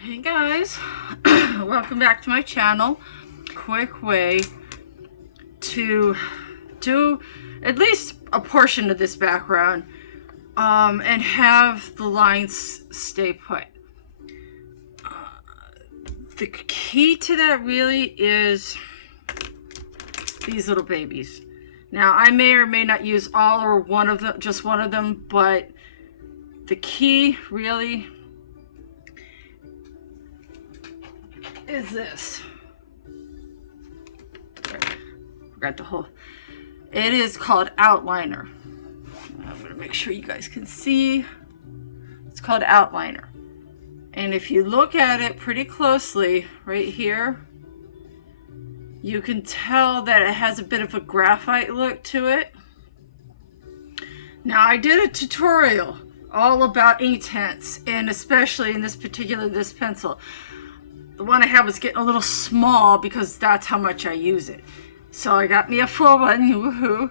Hey guys, welcome back to my channel. Quick way to do at least a portion of this background and have the lines stay put. The key to that really is these little babies. Now I may or may not use all or one of them, just one of them, but the key really is this. Forgot to hold. It is called outliner. I'm gonna make sure you guys can see. It's called outliner. And if you look at it pretty closely right here, you can tell that it has a bit of a graphite look to it. Now I did a tutorial all about Inktense, and especially in this pencil. The one I had was getting a little small because that's how much I use it. So I got me a full one, woohoo.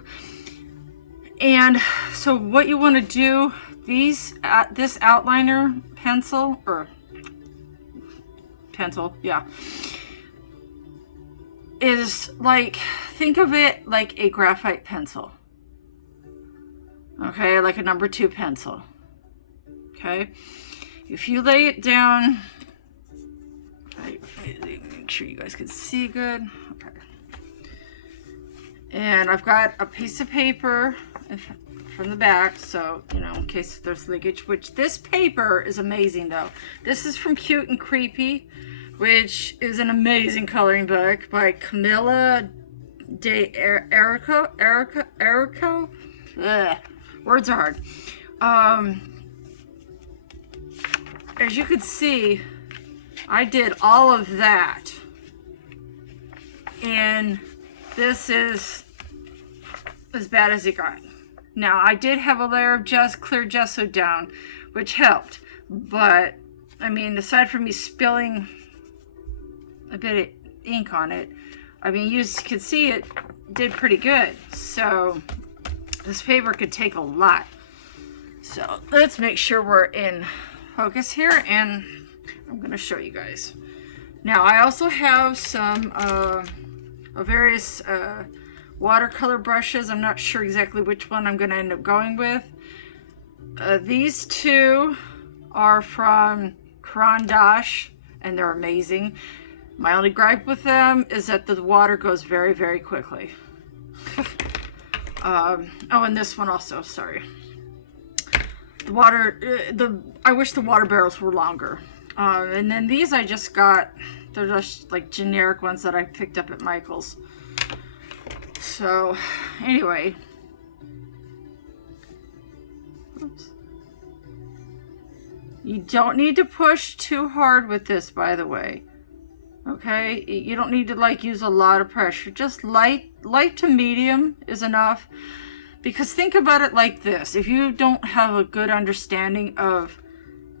And so what you want to do, this outliner pencil, yeah, is like, think of it like a graphite pencil. Okay, like a number 2 pencil. Okay, if you lay it down, make sure you guys can see good. Okay. And I've got a piece of paper from the back, so you know, in case there's leakage, which this paper is amazing though. This is from Cute and Creepy, which is an amazing coloring book by Camilla de errico. Words are hard. As you can see, I did all of that, and this is as bad as it got. Now I did have a layer of clear gesso down, which helped, but I mean, aside from me spilling a bit of ink on it, I mean, you can see it did pretty good. So this paper could take a lot. So let's make sure we're in focus here, and I'm going to show you guys. Now I also have some various watercolor brushes. I'm not sure exactly which one I'm going to end up going with. These two are from Caran d'Ache, and they're amazing. My only gripe with them is that the water goes very, very quickly. Oh, and this one also, sorry. The water, I wish the water barrels were longer. And then these I just got, they're just like generic ones that I picked up at Michael's. So anyway, oops. You don't need to push too hard with this, by the way. Okay, you don't need to like use a lot of pressure. Just light to medium is enough. Because think about it like this. If you don't have a good understanding of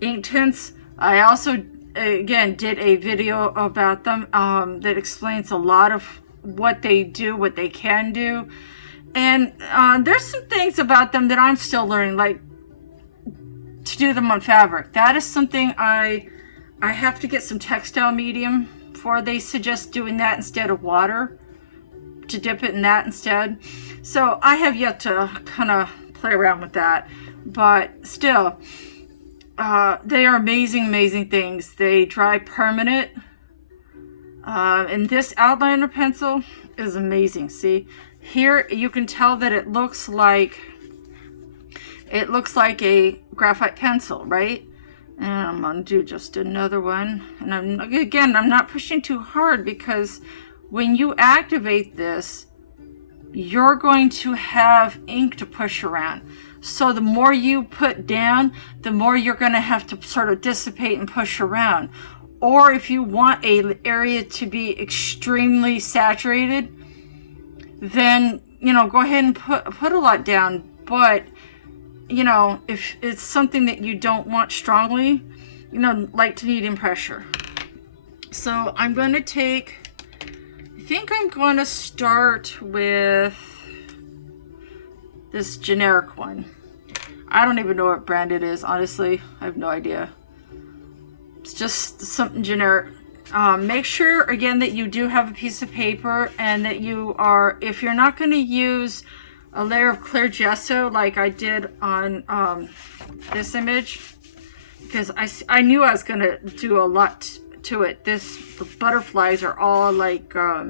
Inktense, I also, again, did a video about them that explains a lot of what they do, what they can do. And there's some things about them that I'm still learning, like to do them on fabric. That is something I have to get some textile medium for. They suggest doing that instead of water, to dip it in that instead. So I have yet to kind of play around with that, but still, they are amazing things. They dry permanent, and this outliner pencil is amazing. See here, you can tell that it looks like a graphite pencil, right? And I'm gonna do just another one, and I'm not pushing too hard, because when you activate this, you're going to have ink to push around. So the more you put down, the more you're going to have to sort of dissipate and push around. Or if you want an area to be extremely saturated, then, you know, go ahead and put a lot down. But, you know, if it's something that you don't want strongly, you know, light to medium pressure. So I'm going to take, I think I'm going to start with this generic one. I don't even know what brand it is, honestly. I have no idea. It's just something generic. Make sure again that you do have a piece of paper, and that you are, if you're not going to use a layer of clear gesso like I did on this image, because I knew I was going to do a lot to it. The butterflies are all like Derwent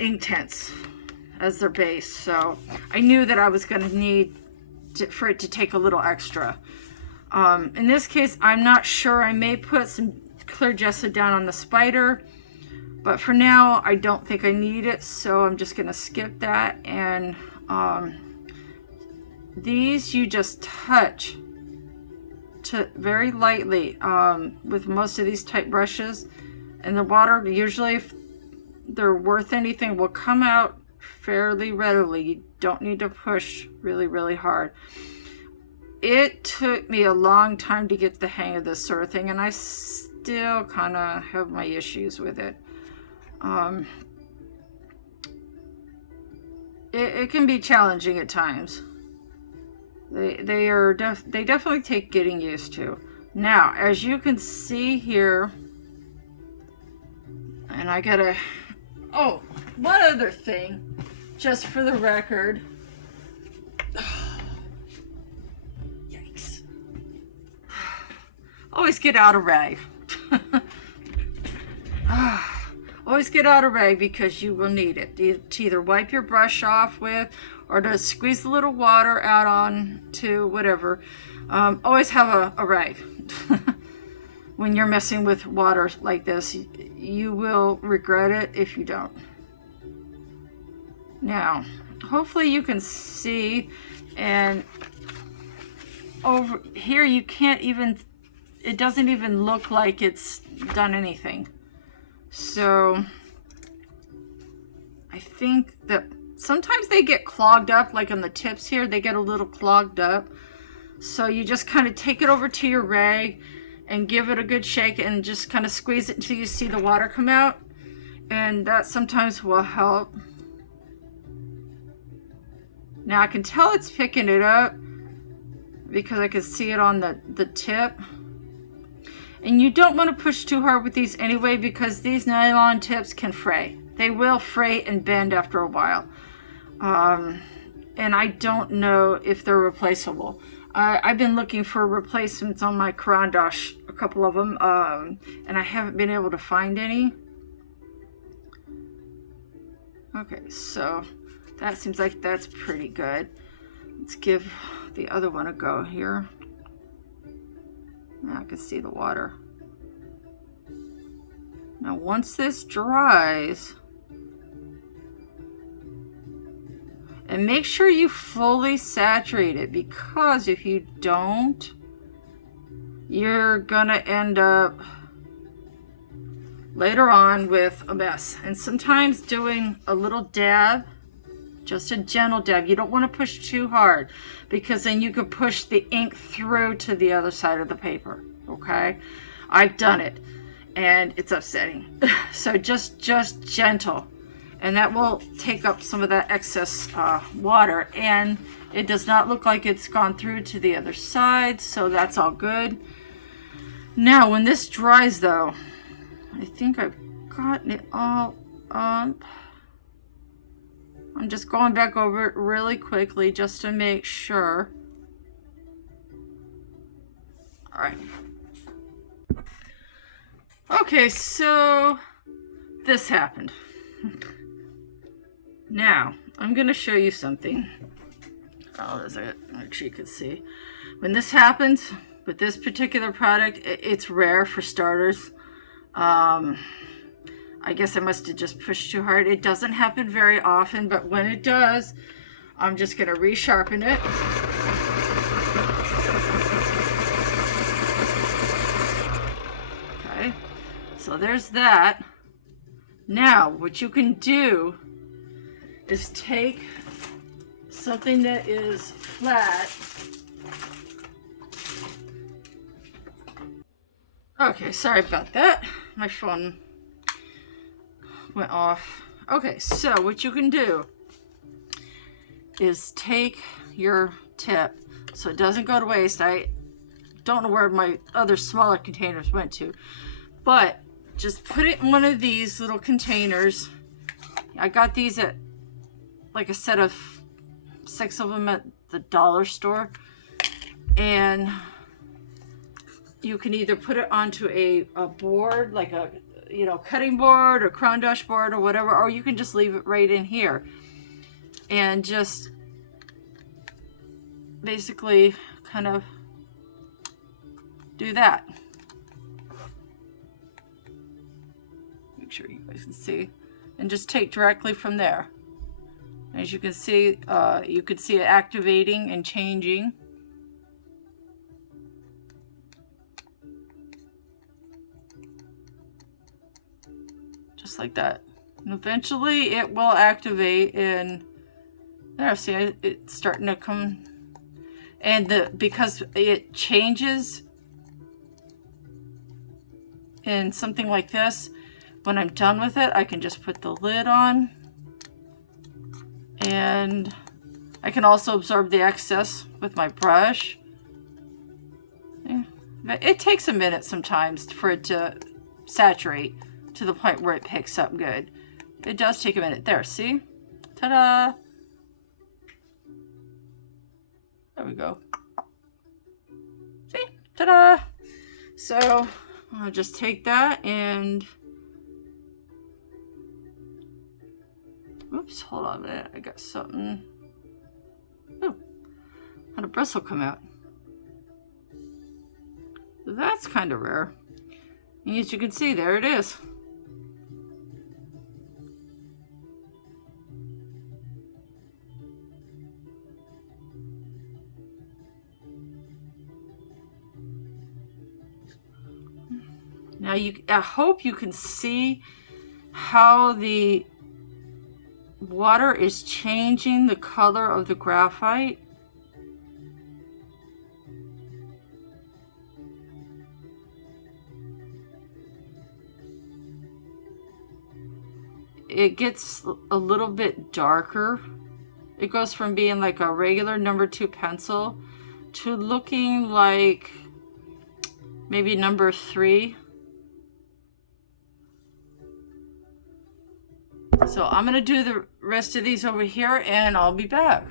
Inktense as their base, so I knew that I was going to need for it to take a little extra. In this case, I'm not sure. I may put some clear gesso down on the spider, but for now I don't think I need it, so I'm just going to skip that. And these you just touch to very lightly with most of these type brushes, and the water, usually if they're worth anything, will come out fairly readily. You don't need to push really hard. It took me a long time to get the hang of this sort of thing, and I still kind of have my issues with it. It can be challenging at times. They definitely take getting used to. Now, as you can see here, and I gotta, oh, one other thing, just for the record. Yikes. Always get out a rag. Always get out a rag, because you will need it to either wipe your brush off with, or to squeeze a little water out on to whatever. Always have a rag. When you're messing with water like this, you will regret it if you don't. Now, hopefully you can see, and over here you can't even, it doesn't even look like it's done anything. So I think that sometimes they get clogged up, like on the tips here, they get a little clogged up. So you just kind of take it over to your rag and give it a good shake, and just kind of squeeze it until you see the water come out. And that sometimes will help. Now I can tell it's picking it up because I can see it on the tip. And you don't want to push too hard with these anyway, because these nylon tips can fray. They will fray and bend after a while. And I don't know if they're replaceable. I've been looking for replacements on my Caran d'Ache, a couple of them, and I haven't been able to find any. Okay, so that seems like that's pretty good. Let's give the other one a go here. Now I can see the water. Now once this dries, and make sure you fully saturate it, because if you don't, you're gonna end up later on with a mess. And sometimes doing a little dab, just a gentle dab, you don't want to push too hard, because then you could push the ink through to the other side of the paper. Okay, I've done it and it's upsetting. So just gentle, and that will take up some of that excess water, and it does not look like it's gone through to the other side, so that's all good. Now when this dries though, I think I've gotten it all up. I'm just going back over it really quickly just to make sure. All right. Okay, so this happened. Now, I'm going to show you something. Oh, there's it. Actually, you can see. When this happens with this particular product, it's rare for starters. I guess I must have just pushed too hard. It doesn't happen very often, but when it does, I'm just going to resharpen it. Okay, so there's that. Now, what you can do is take something that is flat. Okay, sorry about that. My phone went off. Okay, so what you can do is take your tip so it doesn't go to waste. Don't don't know where my other smaller containers went to. But just put it in one of these little containers. I got these at like a set of 6 of them at the dollar store. And you can either put it onto a board, like a cutting board or crown dash board or whatever, or you can just leave it right in here and just basically kind of do that. Make sure you guys can see, and just take directly from there. As you can see it activating and changing. Just like that. And eventually it will activate, and there, see, it's starting to come. And because it changes in something like this, when I'm done with it, I can just put the lid on. And I can also absorb the excess with my brush. Yeah. It takes a minute sometimes for it to saturate to the point where it picks up good. It does take a minute. There, see? Ta-da! There we go. See? Ta-da! So, I'll just take that and... Oops, hold on a minute. I got something. Oh, had a bristle come out. That's kind of rare. And as you can see, there it is. Now I hope you can see how the water is changing the color of the graphite. It gets a little bit darker. It goes from being like a regular number 2 pencil to looking like maybe number 3. So I'm going to do the rest of these over here and I'll be back.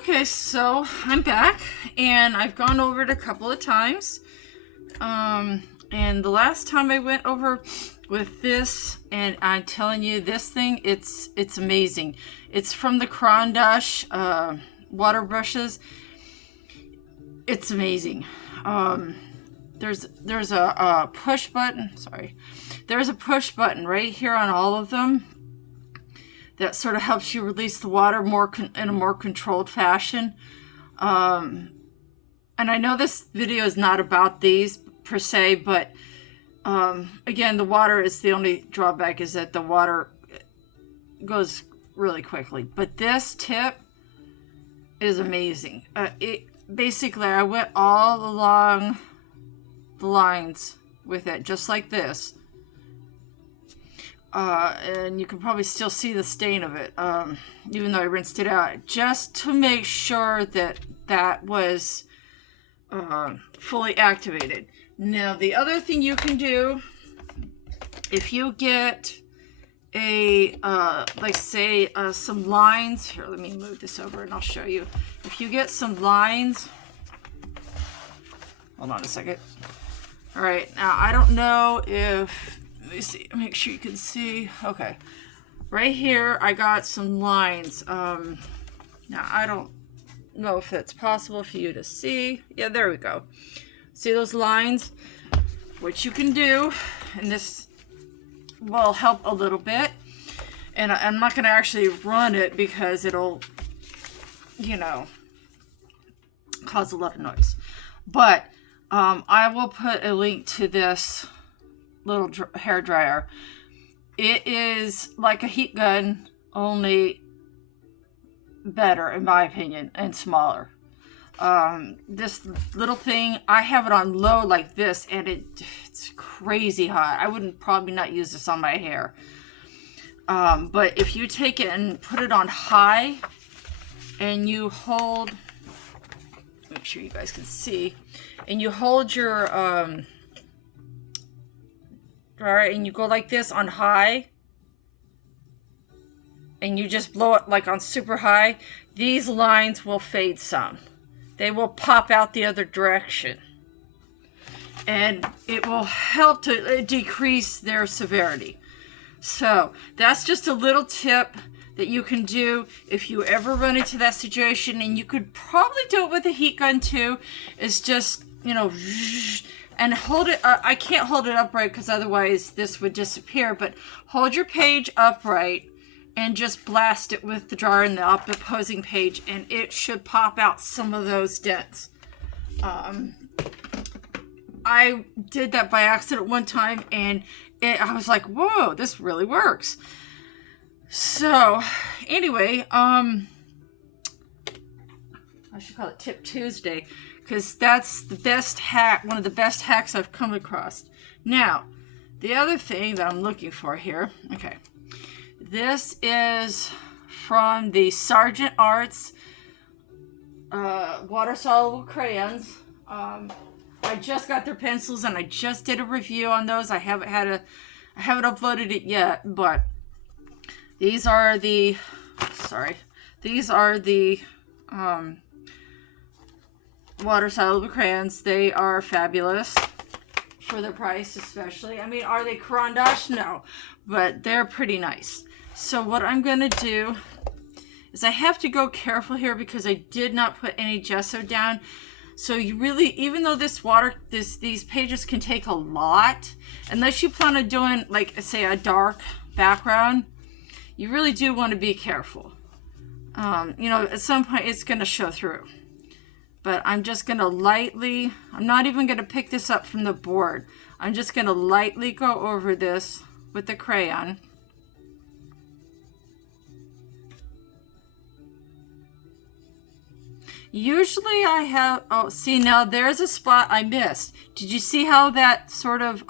Okay, so I'm back, and I've gone over it a couple of times. And the last time I went over with this, and I'm telling you, this thing, it's amazing. It's from the Crayon water brushes. It's amazing. There's a push button. Sorry, there's a push button right here on all of them that sort of helps you release the water in a more controlled fashion. And I know this video is not about these per se, but again, the water is the only drawback, is that the water goes really quickly. But this tip is amazing. Basically, I went all along the lines with it, just like this. And you can probably still see the stain of it, even though I rinsed it out, just to make sure that that was fully activated. Now, the other thing you can do, if you get a, like say, some lines, here, let me move this over and I'll show you. If you get some lines, hold on a second. All right, now I don't know if, let me see, make sure you can see. Okay, right here I got some lines. Now I don't know if it's possible for you to see. Yeah, there we go. See those lines? What you can do, and this will help a little bit, and I'm not going to actually run it because it'll, you know, cause a lot of noise. But I will put a link to this little hair dryer. It is like a heat gun, only better in my opinion, and smaller. This little thing, I have it on low like this, and it's crazy hot. I wouldn't probably not use this on my hair. But if you take it and put it on high, and you hold, make sure you guys can see, and you hold your dryer, and you go like this on high, and you just blow it like on super high, these lines will fade some. They will pop out the other direction, and it will help to decrease their severity. So that's just a little tip that you can do if you ever run into that situation, and you could probably do it with a heat gun too, is just, you know, and hold it, I can't hold it upright because otherwise this would disappear, but hold your page upright and just blast it with the dryer in the opposing page, and it should pop out some of those dents. I did that by accident one time, and I was like, whoa, this really works. So anyway, I should call it Tip Tuesday, because that's the best hack, one of the best hacks I've come across. Now, the other thing that I'm looking for here, okay, this is from the Sargent Arts Water-Soluble Crayons. I just got their pencils, and I just did a review on those. I haven't uploaded it yet, but these are the, Water-Soluble Crayons. They are fabulous for their price, especially. I mean, are they Crayon? No, but they're pretty nice. So what I'm going to do is I have to go careful here because I did not put any gesso down. So you really, even though these pages can take a lot, unless you plan on doing, like, say, a dark background, you really do want to be careful. You know, at some point it's going to show through. But I'm just going to lightly, I'm not even going to pick this up from the board. I'm just going to lightly go over this with the crayon. Usually I have, oh, see, now there's a spot I missed. Did you see how that sort of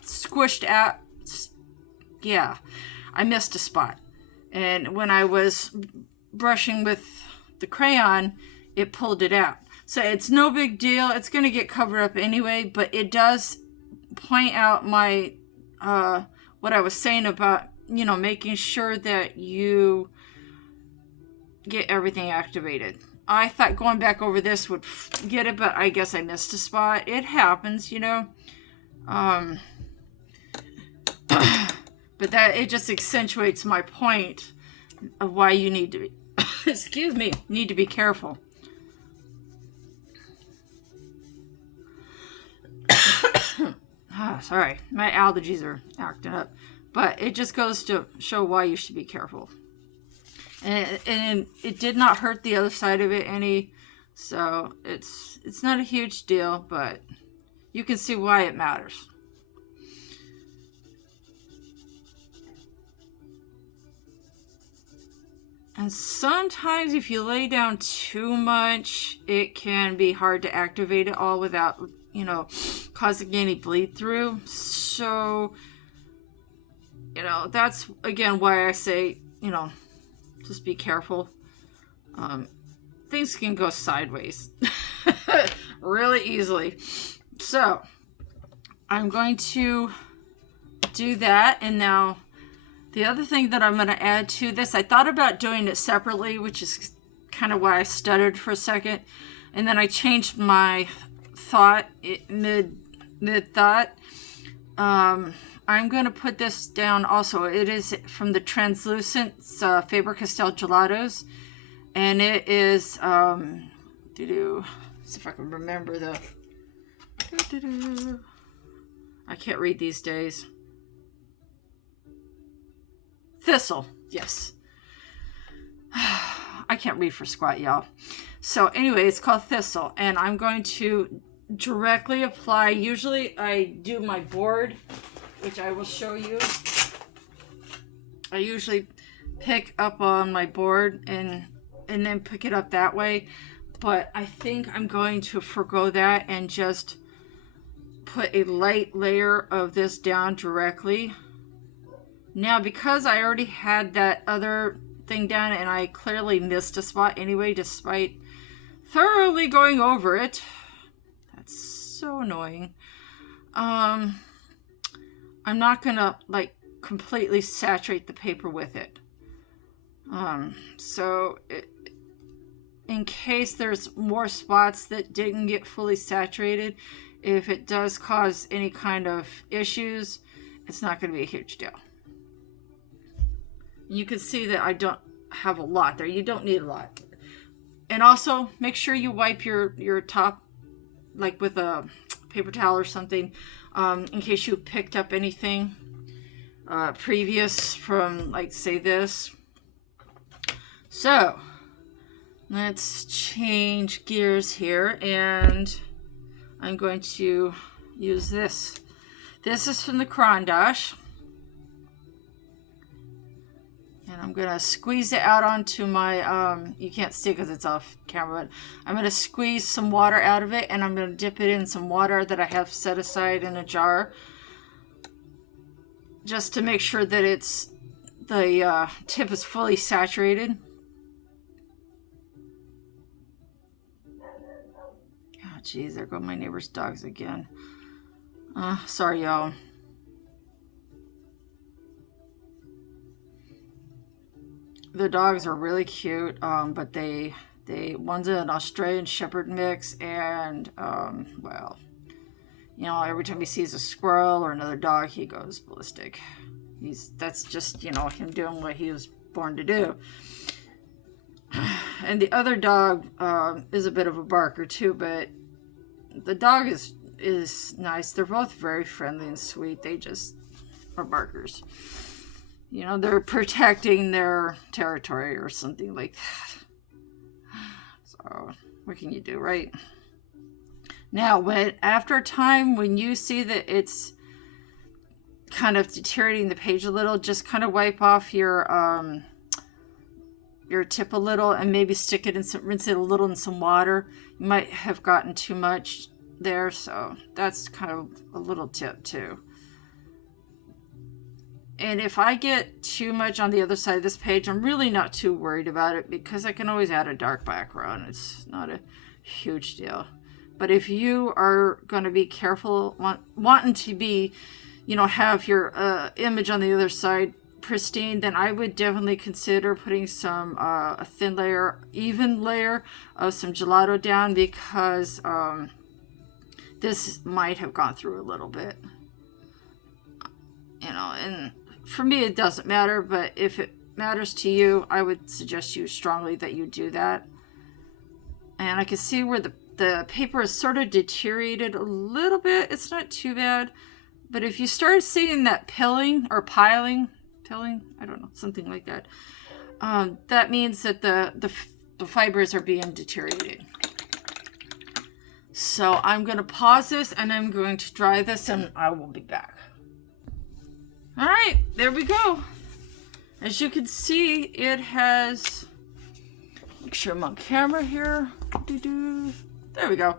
squished out? Yeah, I missed a spot. And when I was brushing with the crayon, it pulled it out. So it's no big deal. It's going to get covered up anyway, but it does point out my, what I was saying about you know, making sure that you get everything activated. I thought going back over this would get it, but I guess I missed a spot. It happens, you know. But that, it just accentuates my point of why you need to be, excuse me, need to be careful. Sorry, my allergies are acting up. But it just goes to show why you should be careful. And it did not hurt the other side of it any, so it's not a huge deal, but you can see why it matters. And sometimes if you lay down too much, it can be hard to activate it all without, you know, causing any bleed through. So, you know, that's again why I say, you know, just be careful. Things can go sideways really easily. So I'm going to do that. And now the other thing that I'm going to add to this, I thought about doing it separately, which is kind of why I stuttered for a second. And then I changed my thought mid-thought. I'm going to put this down also. It is from the Translucent Faber-Castell Gelatos. And it is, let's see if I can remember the, I can't read these days. Thistle, yes. I can't read for squat, y'all. So anyway, it's called Thistle. And I'm going to directly apply, usually I do my board, which I will show you. I usually pick up on my board and then pick it up that way. But I think I'm going to forgo that and just put a light layer of this down directly. Now, because I already had that other thing down and I clearly missed a spot anyway, despite thoroughly going over it. That's so annoying. I'm not gonna like completely saturate the paper with it. In case there's more spots that didn't get fully saturated, if it does cause any kind of issues, it's not going to be a huge deal. You can see that I don't have a lot there. You don't need a lot. And also, make sure you wipe your top, like with a paper towel or something, in case you picked up anything previous from, like, say this. So, let's change gears here, and I'm going to use this. This is from the Crayon Dash. And I'm going to squeeze it out onto my, you can't see because it's off camera, but I'm going to squeeze some water out of it, and I'm going to dip it in some water that I have set aside in a jar, just to make sure that it's, the tip is fully saturated. Oh, geez, there go my neighbor's dogs again. Sorry, y'all. The dogs are really cute, but they one's an Australian Shepherd mix, and well, you know, every time he sees a squirrel or another dog, he goes ballistic. That's just, you know, him doing what he was born to do. And the other dog is a bit of a barker too, but the dog is nice. They're both very friendly and sweet. They just are barkers. You know, they're protecting their territory or something like that. So, what can you do, right? Now, after a time, when you see that it's kind of deteriorating the page a little, just kind of wipe off your tip a little and maybe stick it in rinse it a little in some water. You might have gotten too much there, so that's kind of a little tip too. And if I get too much on the other side of this page, I'm really not too worried about it because I can always add a dark background. It's not a huge deal. But if you are going to be careful, wanting to be, you know, have your image on the other side pristine, then I would definitely consider putting some a thin layer, even layer of some gelato down, because this might have gone through a little bit, you know. And for me it doesn't matter, but if it matters to you, I would suggest you strongly that you do that. And I can see where the paper is sort of deteriorated a little bit. It's not too bad, but if you start seeing that pilling or piling, I don't know, something like that, that means that the fibers are being deteriorated. So I'm going to pause this and I'm going to dry this and I will be back. All right, there we go. As you can see, it has, make sure I'm on camera here. There we go.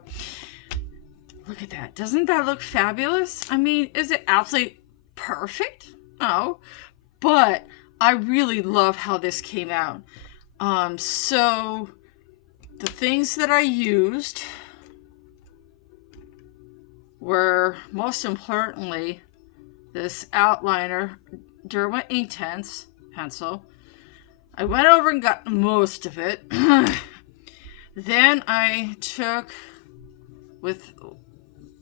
Look at that. Doesn't that look fabulous? I mean, is it absolutely perfect? No, but I really love how this came out. So the things that I used were, most importantly, this outliner Derwent Inktense pencil. I went over and got most of it. Then I took, with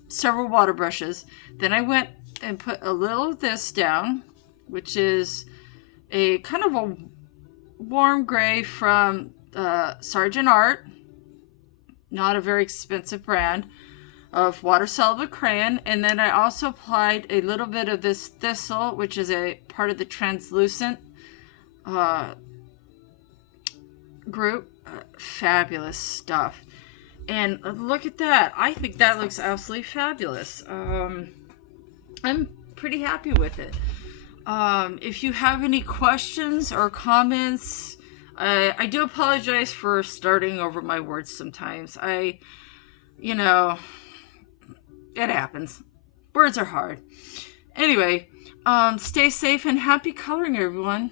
several water brushes, then I went and put a little of this down, which is a kind of a warm gray from Sargent Art, not a very expensive brand, of Water-Soluble Crayon. And then I also applied a little bit of this Thistle, which is a part of the translucent group. Fabulous stuff. And look at that. I think that looks absolutely fabulous. I'm pretty happy with it. If you have any questions or comments, I do apologize for starting over my words sometimes. You know, it happens. Words are hard. Anyway, stay safe and happy coloring, everyone.